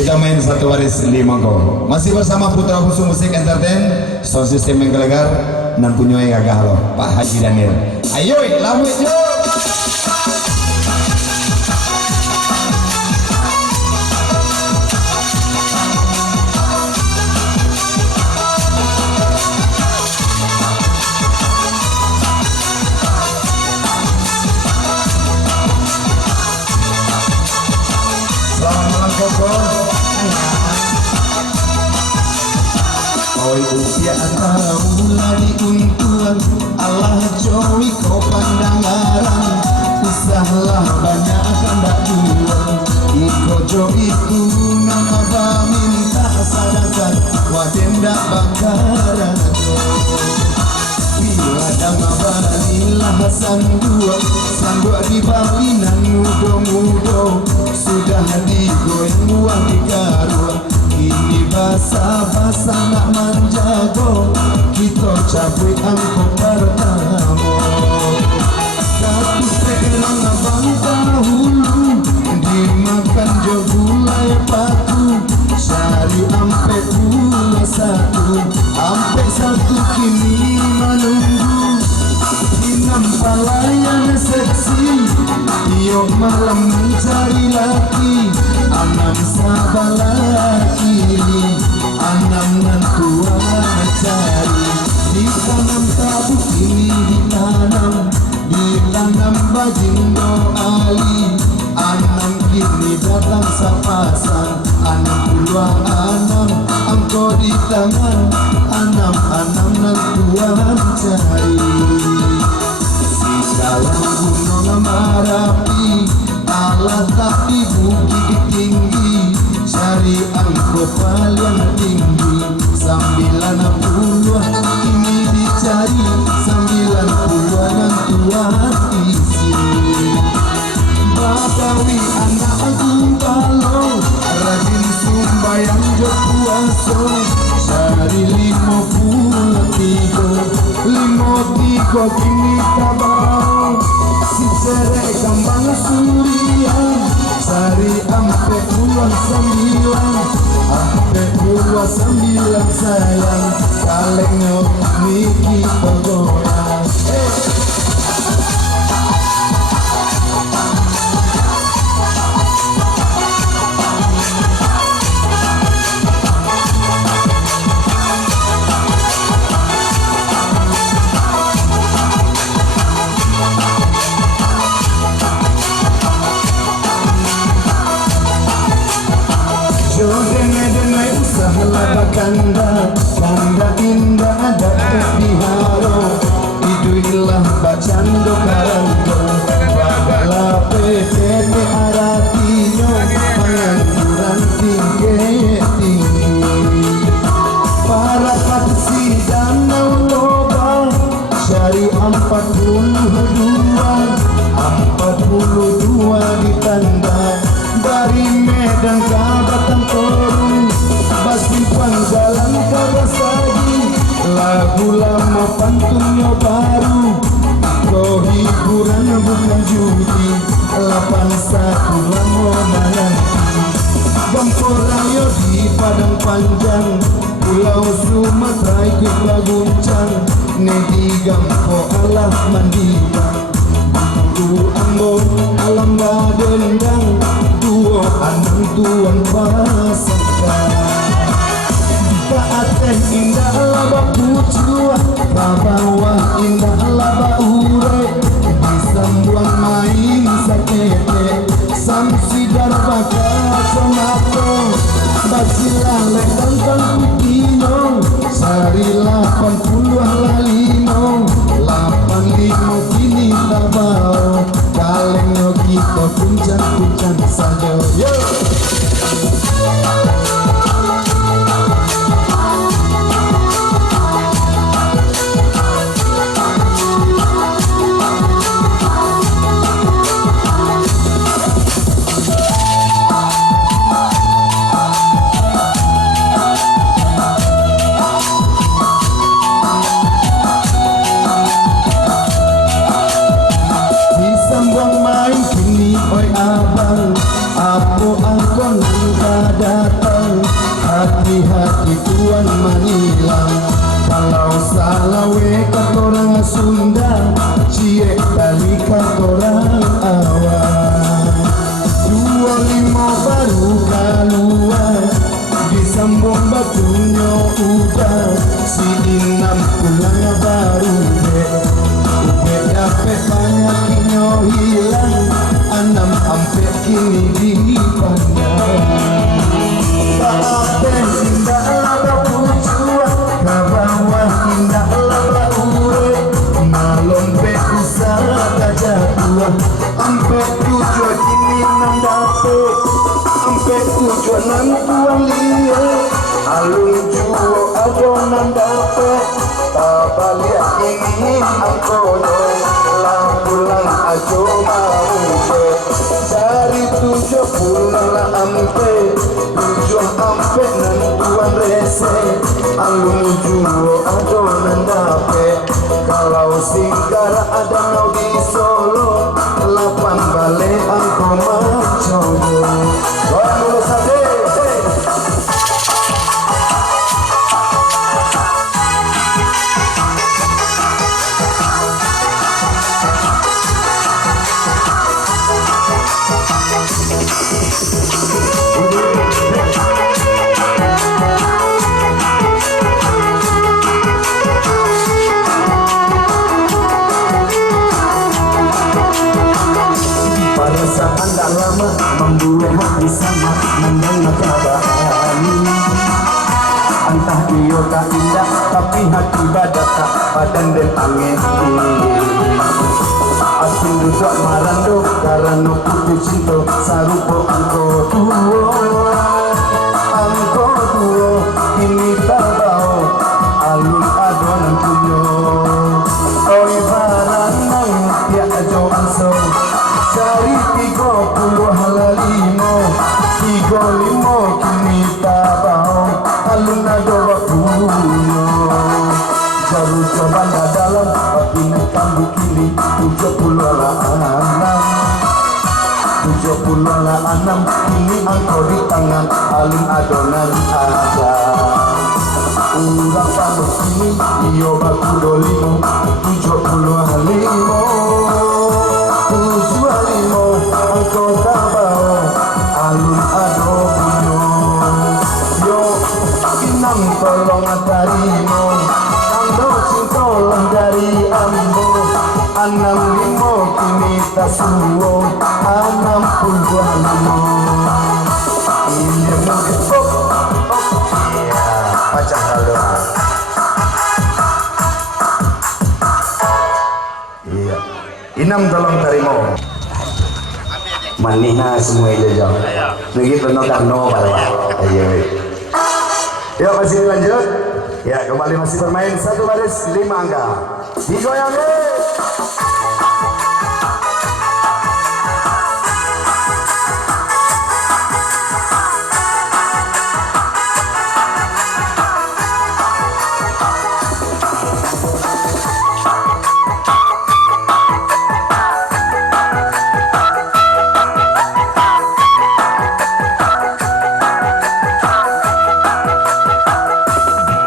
Kita main satu waris 5 gol. Masih bersama Putra Khusus Musik Entertain, sound system yang gelegar, dan punya yang gagah loh, Pak Haji Daniel. Ayo, lamu yuk. Oi usia mulai untuan Allah jowi kau pandangaran usahlah banyak kandak jual iko joiku nama baminta sadakan wadenda bakaran bila dama balilah sandua di balinan mudo-mudo sudah digoyang uang di garua ini basa-basa nak manjago kita cabut angkot pertama satu perang abang dahulu dimakan jo gulai batu sari ampe pula satu kini menunggu inam palayan seksi iyo malam mencari laki anam sabalaki anam nan tua cari ditanam tabuk ini ditanam bajindo ali anam kini datang sapasang anam puluhan anam angko di tangan anam nan tua cari si dalam gunung marapi Allah tak di bukit tinggi cari angko paling tinggi 90 ini dicari 90 yang tua isi Batawi anak gumpalo rajin sumbayang jo puaso cari 53 kini tabau si cerek kambang surya cari ampe puluhan 9 sayang kaleng nyok niki pegoyang Kanda indah ada diharo iduilah bacando karando bagala PPT aratiyo pengangguran tinggi para patsi danau loba cari 42 ditanda dari Medan Kabupaten Toru Basipan jalan Kawasaki lagu lama pantunnya baru kau hiburan bukan judi 81 lama nanti Bangkorayo di Padang Panjang Pulau Sumatera ikut laguncang Nedi Gampo alah mandira Guru Ambon alam badendang Duo anang tuan pasangkan Kaateh indah laba pucua Babawa indah laba ure Disambuang main sakete Samsi darbaka sonato Basilah lekangkan putino Sarilah 80 lalino 85 kini tabao Kaleng no kita puncang-puncang saja Yo! datang, hati-hati tuan manilang. Kalau salah kata orang Sunda, cie kali kata orang awal. 25 baru keluar, disambung batunya udah. Si Inam pulang baru dapet banyaknya hilang. Anam ampe kini dipandang. Bape indahlah bapujuan, kabawah indahlah baure. Malompe usah kajatuan, ampe tujuan kini nang dapet. Ampe tujuan nang tuang liya, alun juo adonan dapet. Tabaliak ini angkono, lah pulang ajo mau ke. Dari 70 lah ampe, 7 ampe nan tuan rese. Alun juo adonan dapet. Kalau singgara ada mau di Solo, 8 balik angko mancono. Orang mulus aja. Perasaan tak lama membuat hati sama mendengar kabar. Entah iyo tak indah, tapi hati badak tak badan dan angin. Asin duduk marando karena putih cinta sarupo angko duo. Angko duo kini tak tahu alun adonan punyo. Oi baranang ya ajo anso. Dari 30 halalimo, 35 kini tabau, alun ado bakuyo. Jaru coba dalam, tapi kambu kini 70 ala anam. 70 ala anam, kini angkau di tangan, alun adonan ada. Urang pamuk kini, iyo baku dolimo, 70 halimo. 75 angkau tabau, alun ado punyo. Yo Inam tolong atarimo, ando cintolah dari ambo. 65 kini tasuo, 65. Ini mungkin iya pacah kalau. Iya Inam tolong tarimo. Manihna semua itu jauh. Lagi penuh karno balwa. Ayo. Yuk masih lanjut. Ya kembali masih bermain satu baris 5 angka. Digoyang.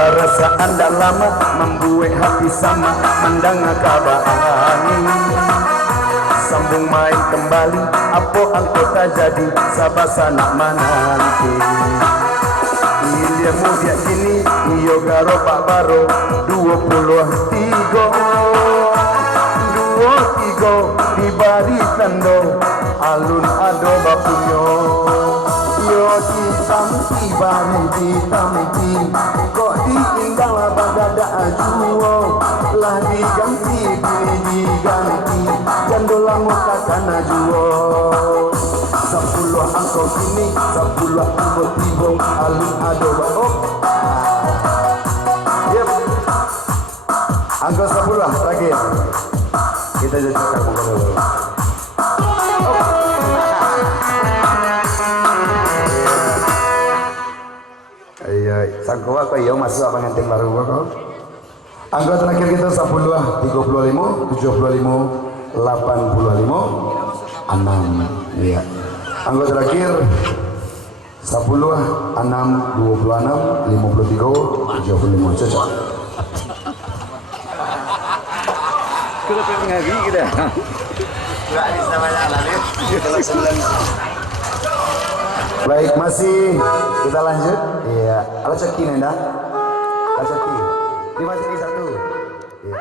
Perasaan dah lama membuat hati sama mendengar kabar angin. Sambung main kembali, apa angkota jadi sabasa nak menanti. Ilmu muda kini, iyo garo pak baro 23 di bari tando alun ado bapunyo. Yo ditampi bari ditampi, kok ditinggal bagada ajuo. Lah diganti kini diganti, jandola muka kana juo. 10 angkau kini, 10 angkau tibo, alun ado baok. Yep. Angkau 10 terakhir. Kita jadi cakap muka dulu. Sangko apa ya masuk apa ngantin baru kok. Angka terakhir kita 10, 35, 75, 85, 6. Iya. Angka terakhir 10, 6, 26, 53, 75 cocok. Kita pengen ngaji kita. Enggak bisa banyak lagi. Kalau 9. Baik, masih kita lanjut. Iya, ala ceki nenda. Ala ceki. 5 ceki 1. Iya.